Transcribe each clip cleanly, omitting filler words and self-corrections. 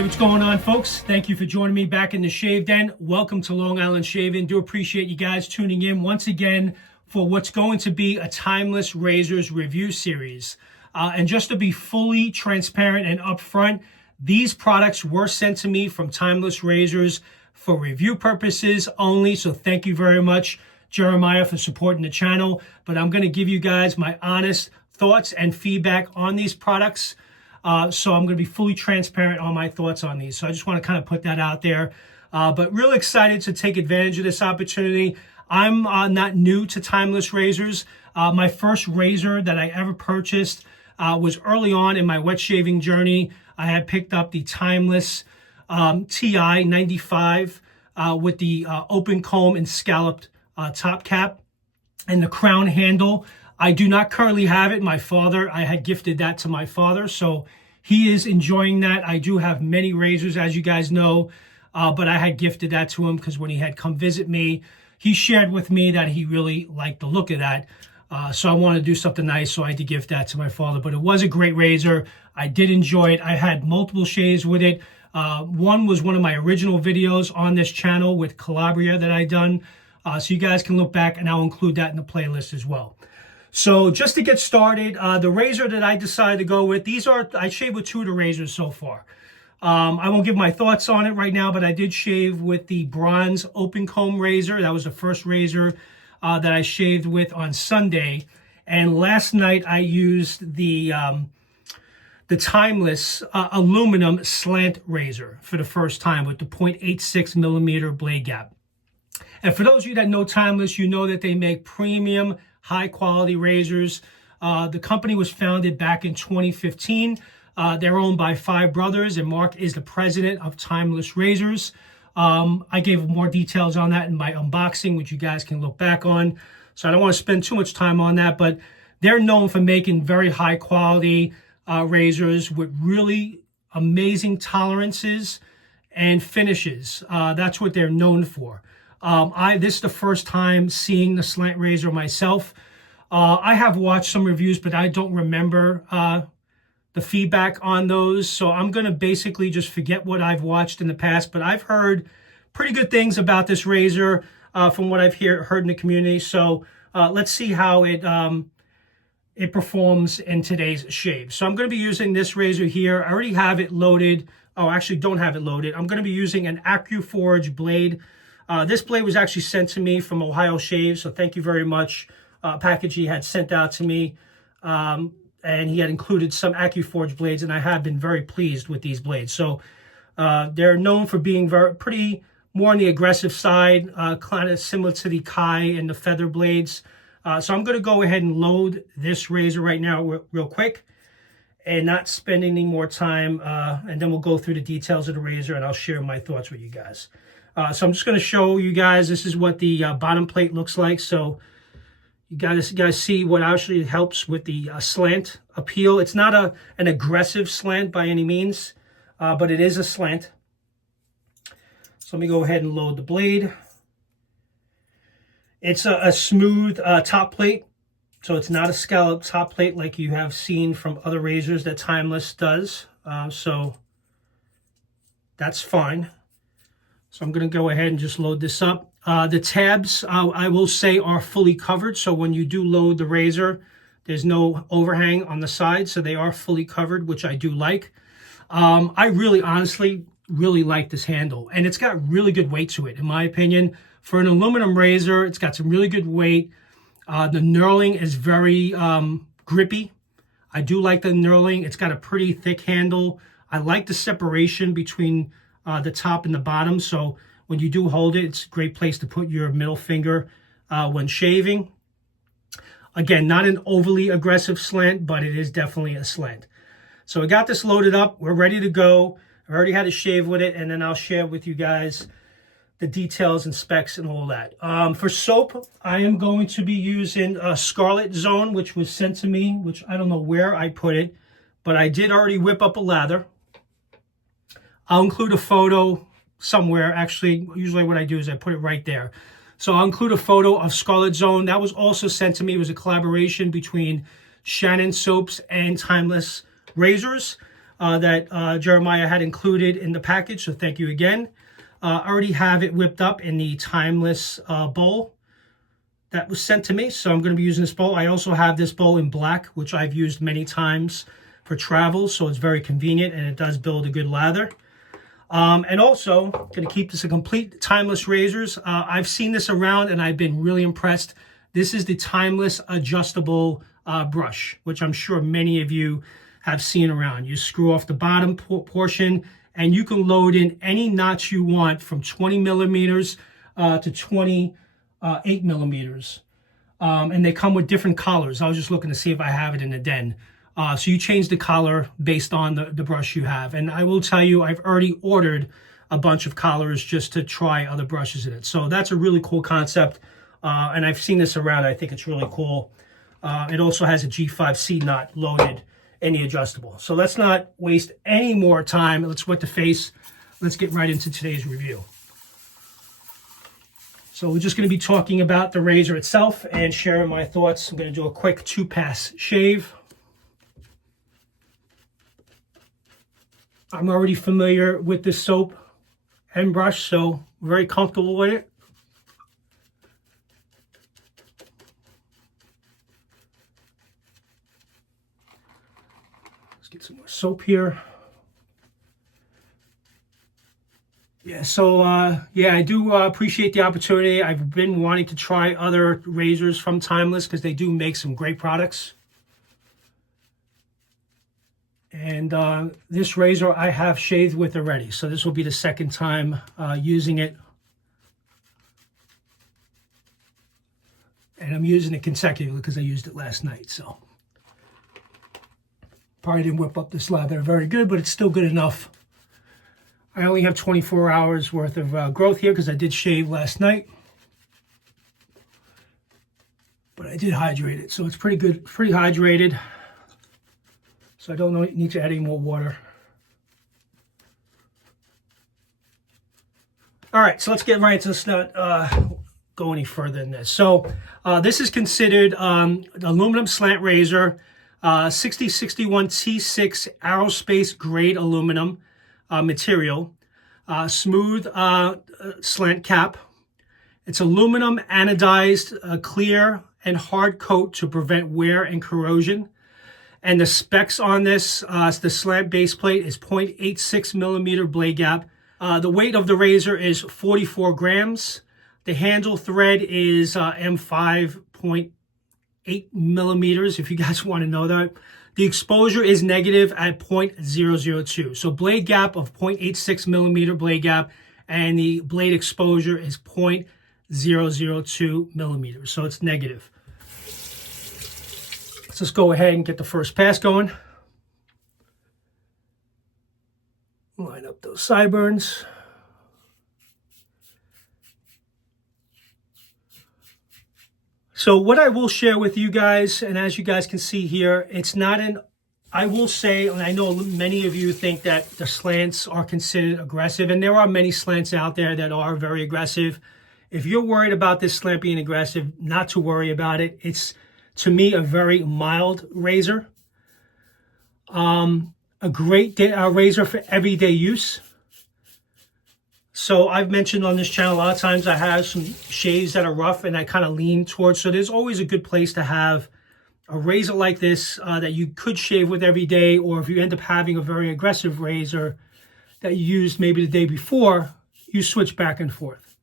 Hey, what's going on, folks? Thank you for joining me back in the Shave Den. Welcome to Long Island Shaving. Do appreciate you guys tuning in once again for what's going to be a Timeless Razors review series. And just to be fully transparent and upfront, these products were sent to me from Timeless Razors for review purposes only. So thank you very much, Jeremiah, for supporting the channel. But I'm going to give you guys my honest thoughts and feedback on these products. So I'm going to be fully transparent on my thoughts on these. So I just want to kind of put that out there. But real excited to take advantage of this opportunity. I'm not new to Timeless Razors. My first razor that I ever purchased was early on in my wet shaving journey. I had picked up the Timeless TI 95 with the open comb and scalloped top cap and the crown handle. I do not currently have it. My father, I had gifted that to my father, so he is enjoying that. I do have many razors, as you guys know, but I had gifted that to him because when he had come visit me, he shared with me that he really liked the look of that. So I wanted to do something nice, so I had to gift that to my father. But it was a great razor. I did enjoy it. I had multiple shaves with it. One was one of my original videos on this channel with Calabria that I done. So you guys can look back, and I'll include that in the playlist as well. So just to get started, the razor that I decided to go with, I shaved with two of the razors so far. I won't give my thoughts on it right now, but I did shave with the bronze open comb razor. That was the first razor that I shaved with on Sunday. And last night I used the Timeless aluminum slant razor for the first time with the 0.86mm blade gap. And for those of you that know Timeless, you know that they make premium high quality razors. The company was founded back in 2015. They're owned by 5 brothers, and Mark is the president of Timeless Razors. I gave more details on that in my unboxing, which you guys can look back on. So I don't want to spend too much time on that, but they're known for making very high quality razors with really amazing tolerances and finishes. That's what they're known for. This is the first time seeing the slant razor myself. I have watched some reviews, but I don't remember the feedback on those. So I'm going to basically just forget what I've watched in the past, but I've heard pretty good things about this razor from what I've heard in the community. So let's see how it performs in today's shave. So I'm going to be using this razor here. I already have it loaded. Oh, actually don't have it loaded. I'm going to be using an AccuForge blade. This blade was actually sent to me from Ohio Shave, so thank you very much. Package he had sent out to me, and he had included some AccuForge blades, and I have been very pleased with these blades. So they're known for being pretty more on the aggressive side, kind of similar to the Kai and the feather blades. So I'm going to go ahead and load this razor right now real quick and not spend any more time, and then we'll go through the details of the razor, and I'll share my thoughts with you guys. So I'm just going to show you guys, this is what the bottom plate looks like. So you guys see what actually helps with the slant appeal. It's not an aggressive slant by any means, but it is a slant. So let me go ahead and load the blade. It's a smooth top plate, so it's not a scalloped top plate like you have seen from other razors that Timeless does. So that's fine. So I'm going to go ahead and just load this up. The tabs, I will say, are fully covered. So when you do load the razor, there's no overhang on the side. So they are fully covered, which I do like. I really, honestly, really like this handle. And it's got really good weight to it, in my opinion. For an aluminum razor, it's got some really good weight. The knurling is very grippy. I do like the knurling. It's got a pretty thick handle. I like the separation between the top and the bottom, so when you do hold it, it's a great place to put your middle finger when shaving. Again, not an overly aggressive slant, but it is definitely a slant. So I got this loaded up. We're ready to go. I already had a shave with it, and then I'll share with you guys the details and specs and all that. For soap, I am going to be using Scarlet Zone, which was sent to me, which I don't know where I put it, but I did already whip up a lather. I'll include a photo somewhere. Actually, usually what I do is I put it right there. So I'll include a photo of Scarlet Zone. That was also sent to me. It was a collaboration between Shannon Soaps and Timeless Razors. that Jeremiah had included in the package, so thank you again. I already have it whipped up in the Timeless bowl that was sent to me, so I'm going to be using this bowl. I also have this bowl in black, which I've used many times for travel, so it's very convenient, and it does build a good lather. And also, I'm going to keep this a complete Timeless razors. I've seen this around, and I've been really impressed. This is the Timeless adjustable brush, which I'm sure many of you have seen around. You screw off the bottom portion, and you can load in any notch you want from 20 millimeters to 28 millimeters. And they come with different collars. I was just looking to see if I have it in the den. So you change the collar based on the brush you have. And I will tell you, I've already ordered a bunch of collars just to try other brushes in it. So that's a really cool concept. And I've seen this around. I think it's really cool. It also has a G5C nut loaded in the adjustable. So let's not waste any more time. Let's wet the face. Let's get right into today's review. So we're just going to be talking about the razor itself and sharing my thoughts. I'm going to do a quick 2-pass shave. I'm already familiar with this soap and brush, so very comfortable with it. Let's get some more soap here. Yeah, so yeah, I do appreciate the opportunity. I've been wanting to try other razors from Timeless because they do make some great products. And this razor I have shaved with already, so this will be the second time using it. And I'm using it consecutively because I used it last night, so. Probably didn't whip up this lather very good, but it's still good enough. I only have 24 hours worth of growth here because I did shave last night. But I did hydrate it, so it's pretty good, pretty hydrated. So I don't need to add any more water. All right, so let's get right into this, not go any further than this. So this is considered an aluminum slant razor, 6061 T6 aerospace grade aluminum material, smooth slant cap. It's aluminum anodized, clear and hard coat to prevent wear and corrosion. And the specs on this, the slant base plate is 0.86 millimeter blade gap. The weight of the razor is 44 grams. The handle thread is M5.8 millimeters, if you guys want to know that. The exposure is negative at 0.002. So blade gap of 0.86 millimeter blade gap, and the blade exposure is 0.002 millimeters. So it's negative. Let's go ahead and get the first pass going. Line up those sideburns. So what I will share with you guys, and as you guys can see here, it's not I will say, and I know many of you think that the slants are considered aggressive, and there are many slants out there that are very aggressive. If you're worried about this slant being aggressive, not to worry about it. It's, to me, a very mild razor. A great razor for everyday use. So I've mentioned on this channel a lot of times I have some shaves that are rough and I kind of lean towards. So there's always a good place to have a razor like this that you could shave with every day, or if you end up having a very aggressive razor that you used maybe the day before, you switch back and forth.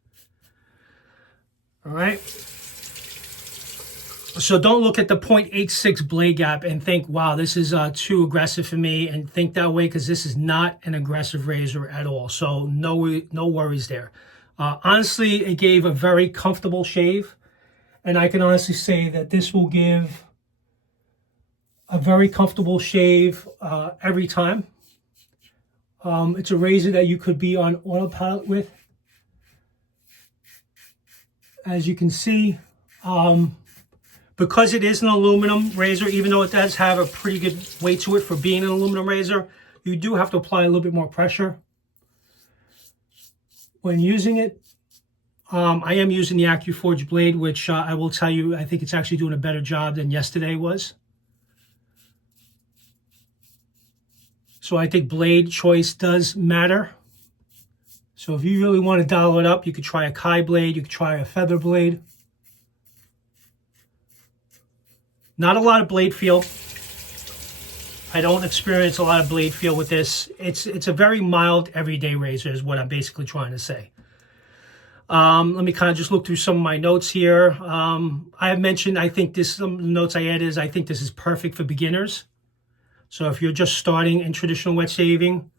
All right. So don't look at the 0.86 blade gap and think, wow, this is too aggressive for me, and think that way, because this is not an aggressive razor at all. So no worries there. Honestly, it gave a very comfortable shave, and I can honestly say that this will give a very comfortable shave every time. It's a razor that you could be on autopilot with. As you can see, because it is an aluminum razor, even though it does have a pretty good weight to it for being an aluminum razor, you do have to apply a little bit more pressure when using it. I am using the AccuForge blade, which I will tell you, I think it's actually doing a better job than yesterday was. So I think blade choice does matter. So if you really want to dial it up, you could try a Kai blade, you could try a feather blade. Not a lot of blade feel. I don't experience a lot of blade feel with this. It's a very mild everyday razor is what I'm basically trying to say. Let me kind of just look through some of my notes here. I have mentioned, I think some of the notes I added is I think this is perfect for beginners. So if you're just starting in traditional wet shaving,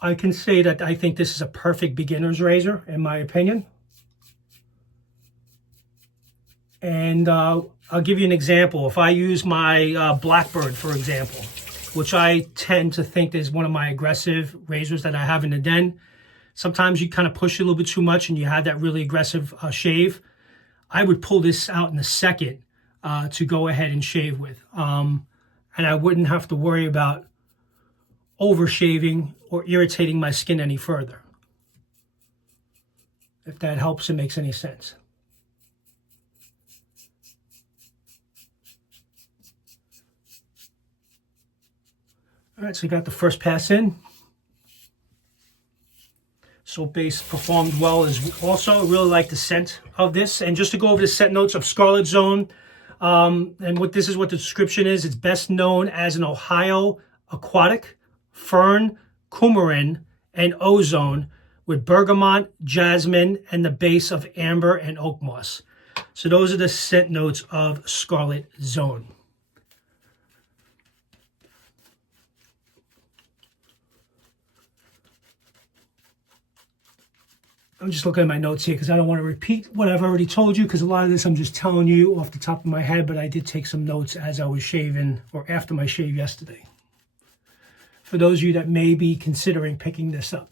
I can say that I think this is a perfect beginner's razor, in my opinion. And I'll give you an example. If I use my Blackbird, for example, which I tend to think is one of my aggressive razors that I have in the den, sometimes you kind of push it a little bit too much and you have that really aggressive shave. I would pull this out in a second to go ahead and shave with. And I wouldn't have to worry about over shaving or irritating my skin any further. If that helps and makes any sense. All right, so you got the first pass in. Soap base performed well as also. I really like the scent of this. And just to go over the scent notes of Scarlet Zone, and what this is what the description is. It's best known as an Ohio aquatic, fern, coumarin, and ozone with bergamot, jasmine, and the base of amber and oak moss. So those are the scent notes of Scarlet Zone. I'm just looking at my notes here because I don't want to repeat what I've already told you, because a lot of this I'm just telling you off the top of my head, but I did take some notes as I was shaving or after my shave yesterday. For those of you that may be considering picking this up.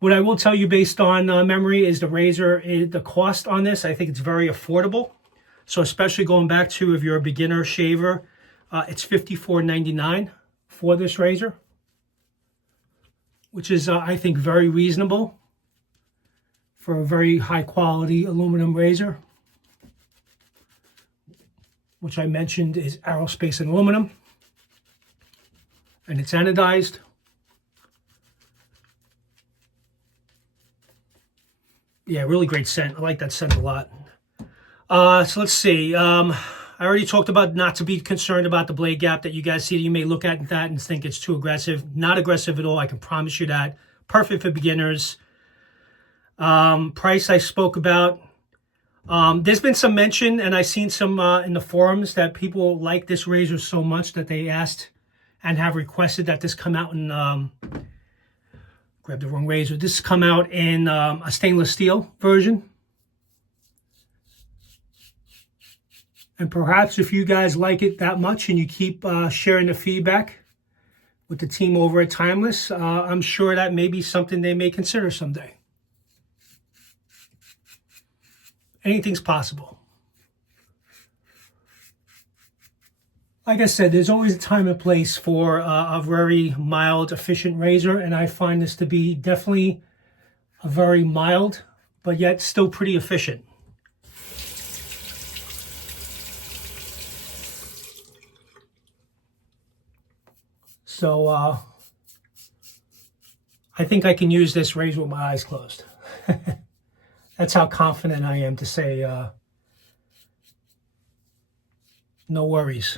What I will tell you based on memory is the razor, the cost on this, I think it's very affordable. So especially going back to if you're a beginner shaver, it's $54.99 for this razor, which is, I think, very reasonable for a very high quality aluminum razor, which I mentioned is aerospace and aluminum, and it's anodized. Yeah, really great scent. I like that scent a lot. So let's see. I already talked about not to be concerned about the blade gap that you guys see. You may look at that and think it's too aggressive. Not aggressive at all. I can promise you that. Perfect for beginners. Price I spoke about. There's been some mention, and I've seen some in the forums, that people like this razor so much that they asked and have requested that this come out in, grab the wrong razor, this come out in a stainless steel version. And perhaps if you guys like it that much and you keep sharing the feedback with the team over at Timeless, I'm sure that may be something they may consider someday. Anything's possible. Like I said, there's always a time and place for a very mild, efficient razor, and I find this to be definitely a very mild, but yet still pretty efficient. So I think I can use this razor with my eyes closed. That's how confident I am to say no worries.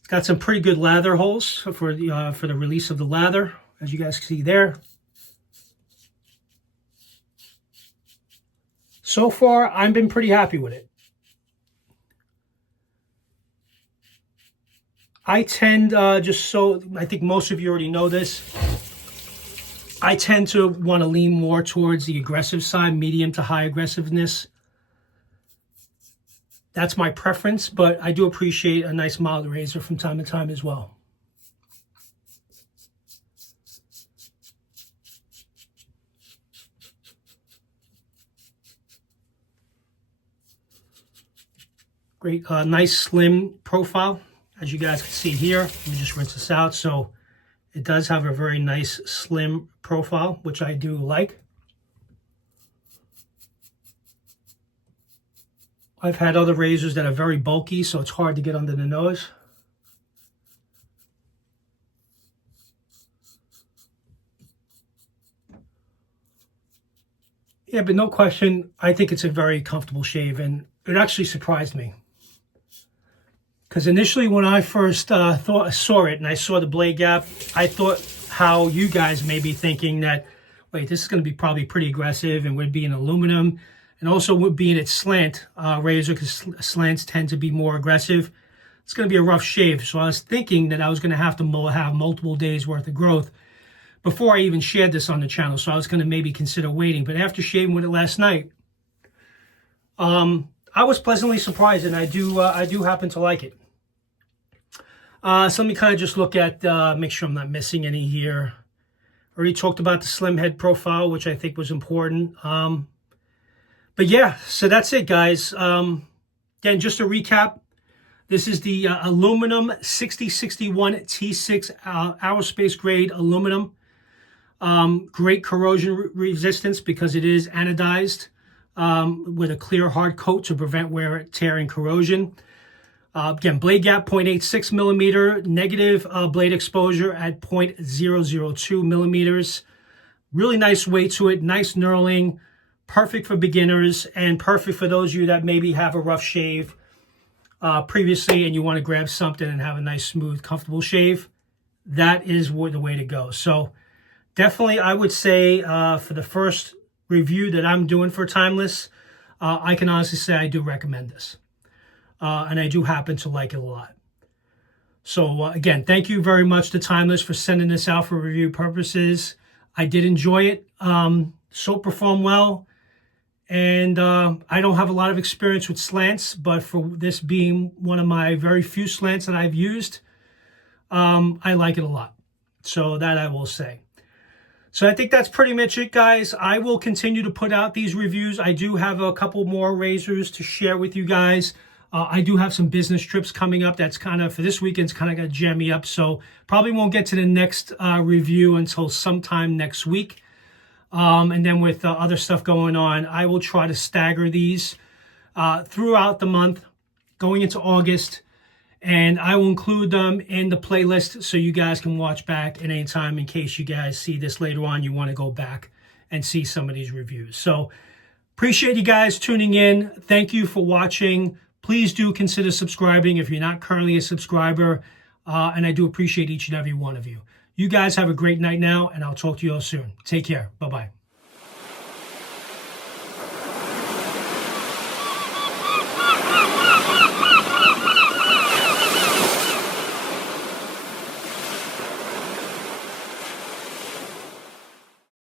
It's got some pretty good lather holes for the release of the lather, as you guys can see there. So far, I've been pretty happy with it. I tend, just so I think most of you already know this, I tend to want to lean more towards the aggressive side, medium to high aggressiveness. That's my preference, but I do appreciate a nice mild razor from time to time as well. Great, nice slim profile, as you guys can see here. Let me just rinse this out. So it does have a very nice slim profile, which I do like. I've had other razors that are very bulky, so it's hard to get under the nose. Yeah, but no question, I think it's a very comfortable shave, and it actually surprised me. Because initially when I first saw it and I saw the blade gap, I thought how you guys may be thinking that, wait, this is going to be probably pretty aggressive and would be an aluminum, and also would be in its slant razor, because slants tend to be more aggressive. It's going to be a rough shave. So I was thinking that I was going to have to have multiple days worth of growth before I even shared this on the channel. So I was going to maybe consider waiting. But after shaving with it last night, I was pleasantly surprised, and I do happen to like it. So let me kind of just look at, make sure I'm not missing any here. I already talked about the slim head profile, which I think was important. But yeah, so that's it, guys. Again, just to recap, this is the aluminum 6061 T6 aerospace grade aluminum. Great corrosion resistance because it is anodized with a clear hard coat to prevent wear, tear, and corrosion. Again, blade gap 0.86 millimeter, negative blade exposure at 0.002 millimeters. Really nice weight to it, nice knurling, perfect for beginners, and perfect for those of you that maybe have a rough shave previously and you want to grab something and have a nice, smooth, comfortable shave. That is the way to go. So definitely, I would say for the first review that I'm doing for Timeless, I can honestly say I do recommend this. And I do happen to like it a lot. So again, thank you very much to Timeless for sending this out for review purposes. I did enjoy it. Soap performed well. And I don't have a lot of experience with slants, but for this being one of my very few slants that I've used, I like it a lot. So that I will say. So I think that's pretty much it, guys. I will continue to put out these reviews. I do have a couple more razors to share with you guys. I do have some business trips coming up. That's kind of, for this weekend's kind of going to jam me up. So probably won't get to the next review until sometime next week. And then with other stuff going on, I will try to stagger these throughout the month, going into August. And I will include them in the playlist so you guys can watch back at any time in case you guys see this later on. You want to go back and see some of these reviews. So appreciate you guys tuning in. Thank you for watching. Please do consider subscribing if you're not currently a subscriber. And I do appreciate each and every one of you. You guys have a great night now, and I'll talk to you all soon. Take care. Bye-bye.